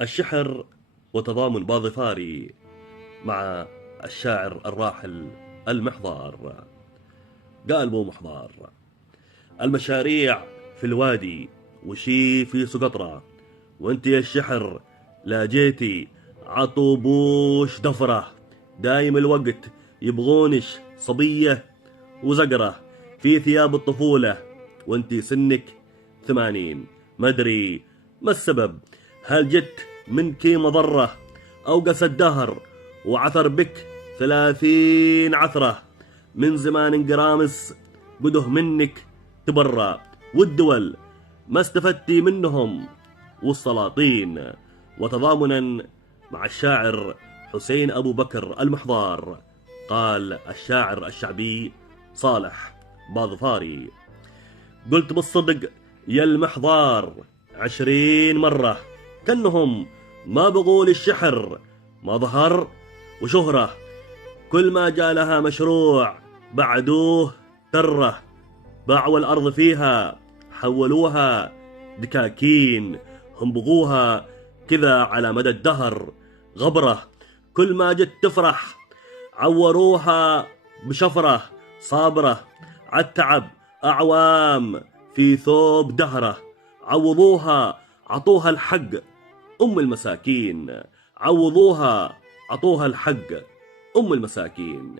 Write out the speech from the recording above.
الشحر وتضامن باظفاري مع الشاعر الراحل المحضار. قال بو محضار: المشاريع في الوادي وشي في سقطرة، وانت يا الشحر لا جيتي عطوبوش دفرة. دايم الوقت يبغونش صبية وزقرة في ثياب الطفولة، وانت سنك 80. مدري ما السبب، هل جت منك مضرة أو قس الدهر وعثر بك 30 عثرة؟ من زمان قرامس قده منك تبرى، والدول ما استفدتي منهم والسلاطين. وتضامنا مع الشاعر حسين أبو بكر المحضار، قال الشاعر الشعبي صالح باظفاري: قلت بالصدق يا المحضار 20 مرة، كأنهم ما بقول الشحر ما ظهر وشهرة. كل ما جاء لها مشروع بعدوه تره، باعوا الأرض فيها حولوها دكاكين، هم بغوها كذا على مدى الدهر غبرة. كل ما جت تفرح عوروها بشفرة، صابرة عالتعب أعوام في ثوب دهرة. عوضوها عطوها الحق أم المساكين، عوضوها عطوها الحق أم المساكين.